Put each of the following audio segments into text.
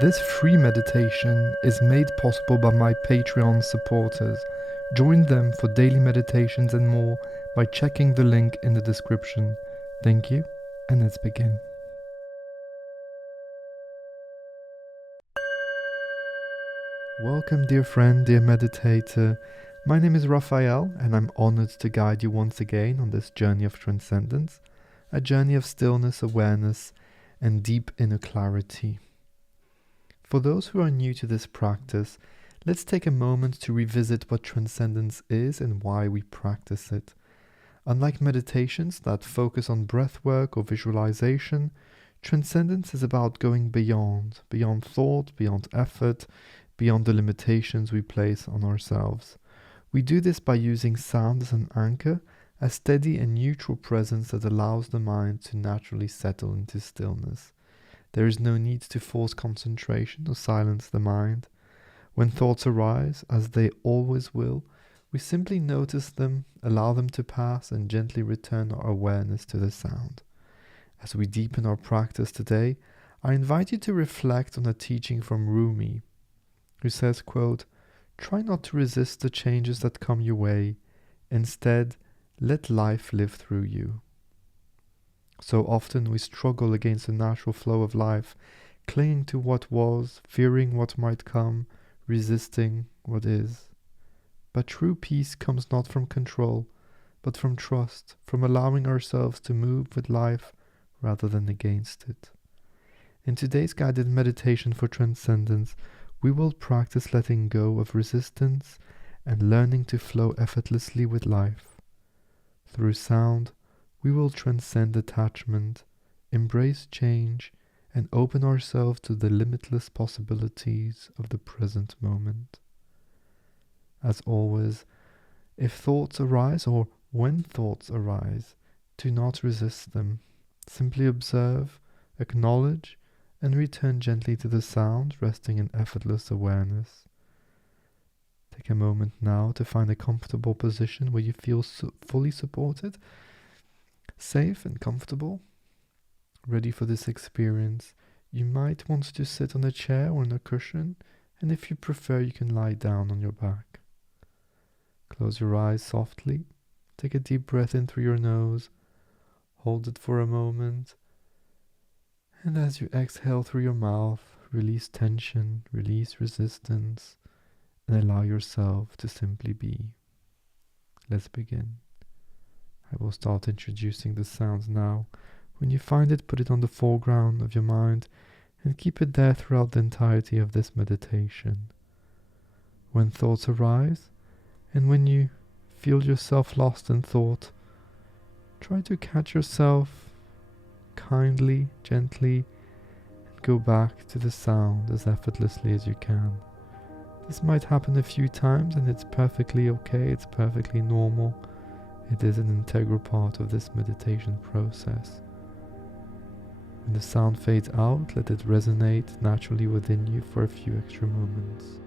This free meditation is made possible by my Patreon supporters. Join them for daily meditations and more by checking the link in the description. Thank you, and let's begin. Welcome, dear friend, dear meditator. My name is Raphael, and I'm honored to guide you once again on this journey of transcendence, a journey of stillness, awareness, and deep inner clarity. For those who are new to this practice, let's take a moment to revisit what transcendence is and why we practice it. Unlike meditations that focus on breath work or visualization, transcendence is about going beyond thought, beyond effort, beyond the limitations we place on ourselves. We do this by using sound as an anchor, a steady and neutral presence that allows the mind to naturally settle into stillness. There is no need to force concentration or silence the mind. When thoughts arise, as they always will, we simply notice them, allow them to pass, and gently return our awareness to the sound. As we deepen our practice today, I invite you to reflect on a teaching from Rumi, who says, quote, "Try not to resist the changes that come your way. Instead, let life live through you." So often we struggle against the natural flow of life, clinging to what was, fearing what might come, resisting what is. But true peace comes not from control, but from trust, from allowing ourselves to move with life rather than against it. In today's guided meditation for transcendence, we will practice letting go of resistance and learning to flow effortlessly with life. Through sound, we will transcend attachment, embrace change, and open ourselves to the limitless possibilities of the present moment. As always, if thoughts arise or when thoughts arise, do not resist them. Simply observe, acknowledge, and return gently to the sound, resting in effortless awareness. Take a moment now to find a comfortable position where you feel fully supported, safe and comfortable, ready for this experience. You might want to sit on a chair or on a cushion, and if you prefer, you can lie down on your back. Close your eyes softly, take a deep breath in through your nose, hold it for a moment, and as you exhale through your mouth, release tension, release resistance, and allow yourself to simply be. Let's begin. I will start introducing the sounds now. When you find it, put it on the foreground of your mind and keep it there throughout the entirety of this meditation. When thoughts arise, and when you feel yourself lost in thought, try to catch yourself kindly, gently, and go back to the sound as effortlessly as you can. This might happen a few times, and it's perfectly okay, it's perfectly normal. It is an integral part of this meditation process. When the sound fades out, let it resonate naturally within you for a few extra moments.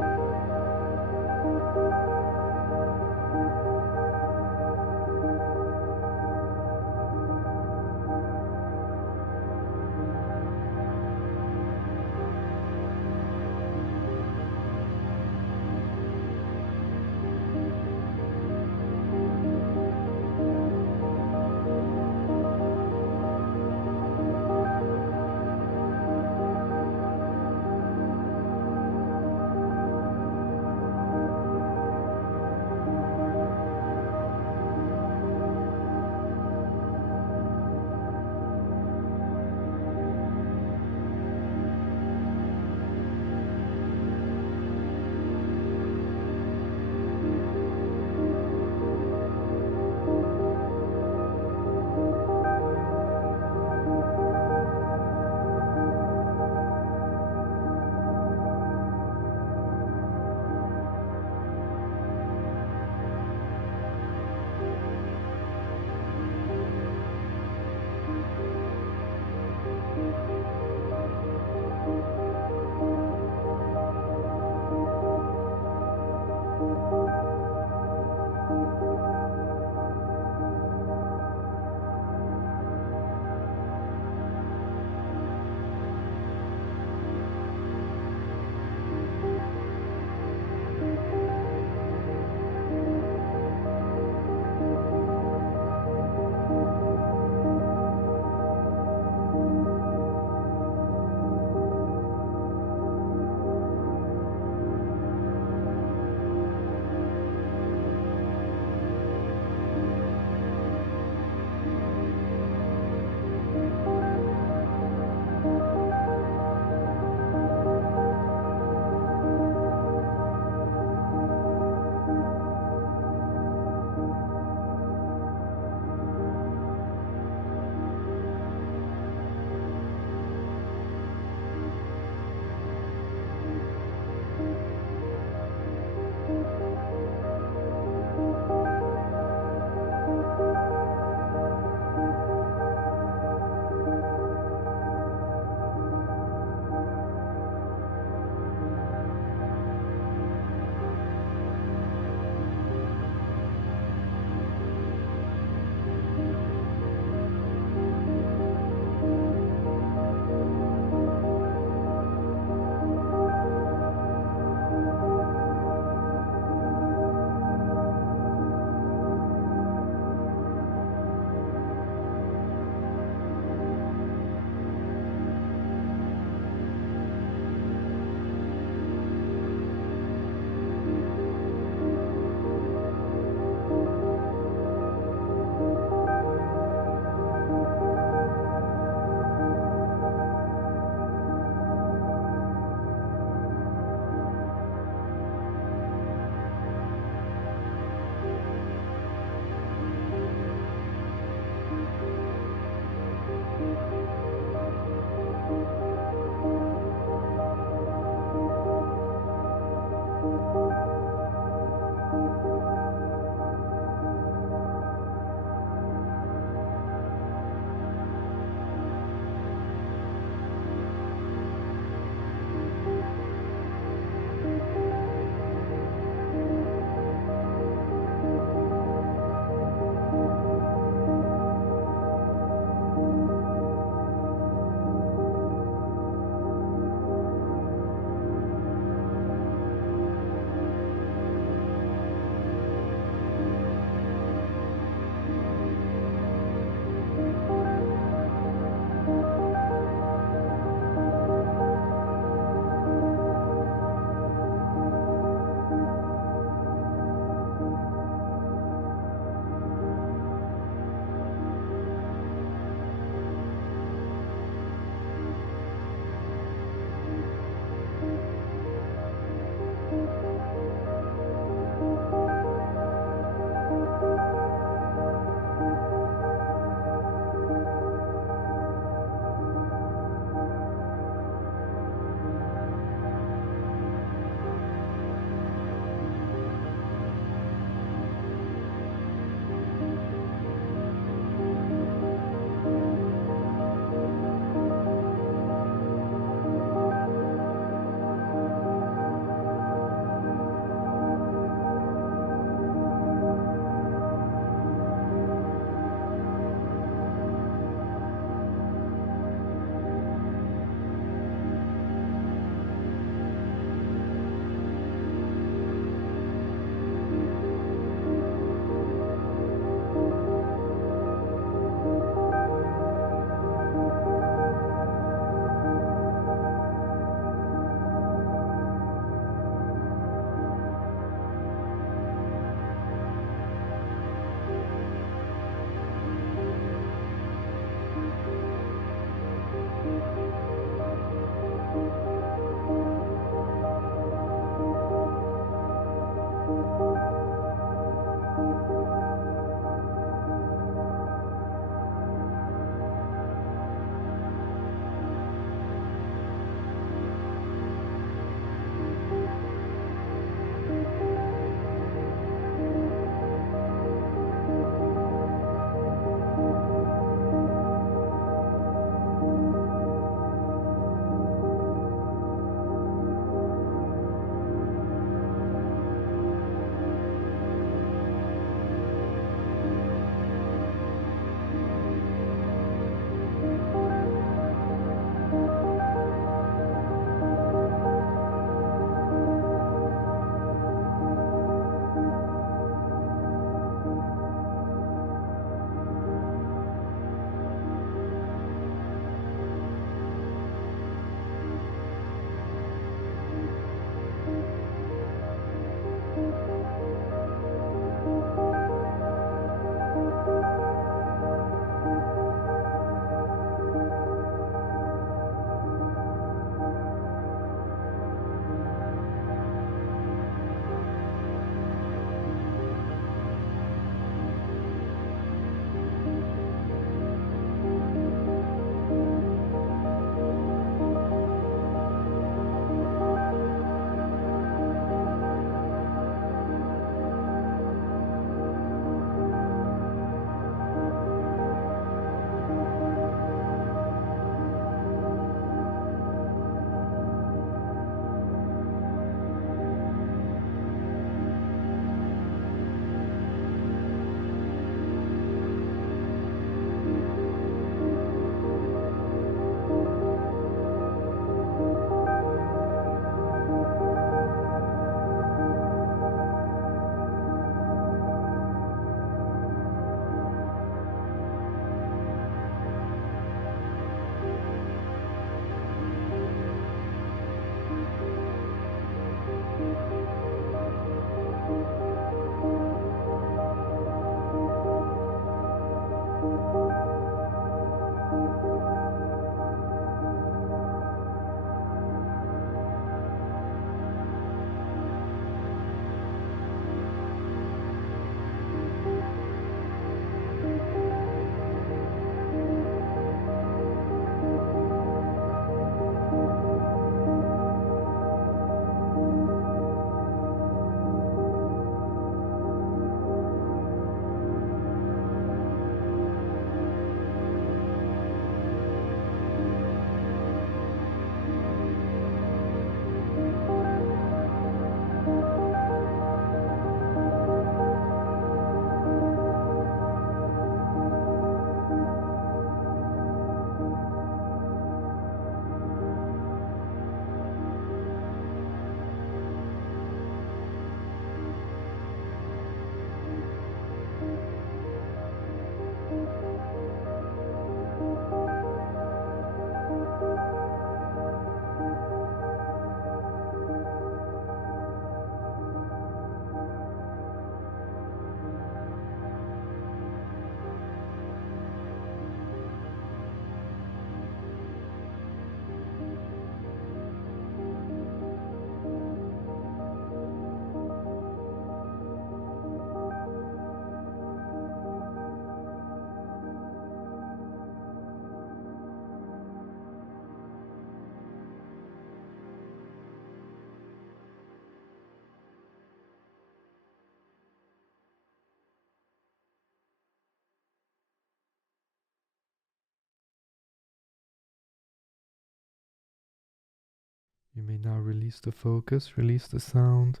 You may now release the focus, release the sound.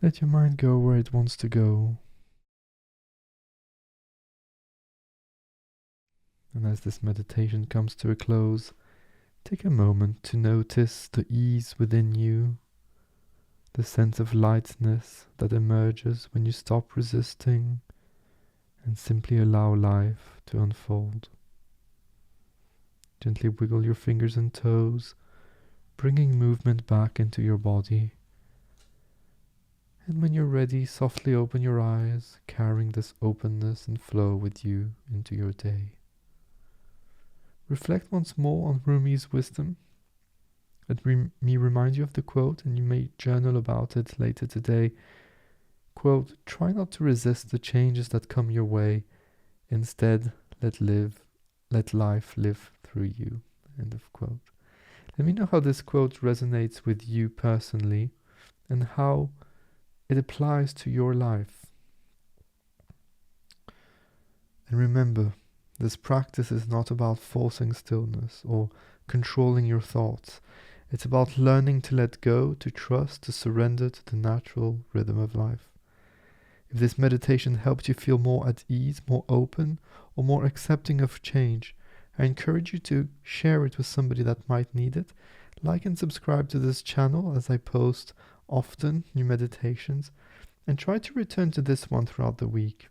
Let your mind go where it wants to go. And as this meditation comes to a close, take a moment to notice the ease within you, the sense of lightness that emerges when you stop resisting and simply allow life to unfold. Gently wiggle your fingers and toes, bringing movement back into your body. And when you're ready, softly open your eyes, carrying this openness and flow with you into your day. Reflect once more on Rumi's wisdom. Let me remind you of the quote, and you may journal about it later today. Quote, "Try not to resist the changes that come your way. Instead, let life live through you." End of quote. Let me know how this quote resonates with you personally and how it applies to your life. And remember, this practice is not about forcing stillness or controlling your thoughts. It's about learning to let go, to trust, to surrender to the natural rhythm of life. If this meditation helped you feel more at ease, more open, or more accepting of change, I encourage you to share it with somebody that might need it. Like and subscribe to this channel as I post often new meditations, and try to return to this one throughout the week.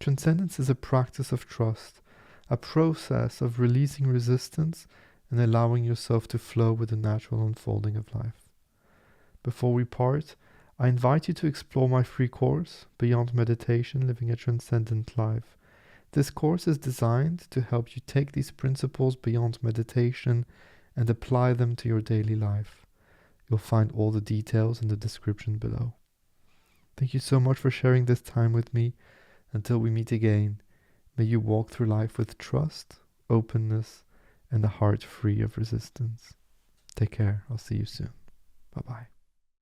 Transcendence is a practice of trust, a process of releasing resistance and allowing yourself to flow with the natural unfolding of life. Before we part, I invite you to explore my free course, Beyond Meditation, Living a Transcendent Life. This course is designed to help you take these principles beyond meditation and apply them to your daily life. You'll find all the details in the description below. Thank you so much for sharing this time with me. Until we meet again, may you walk through life with trust, openness, and a heart free of resistance. Take care. I'll see you soon. Bye-bye.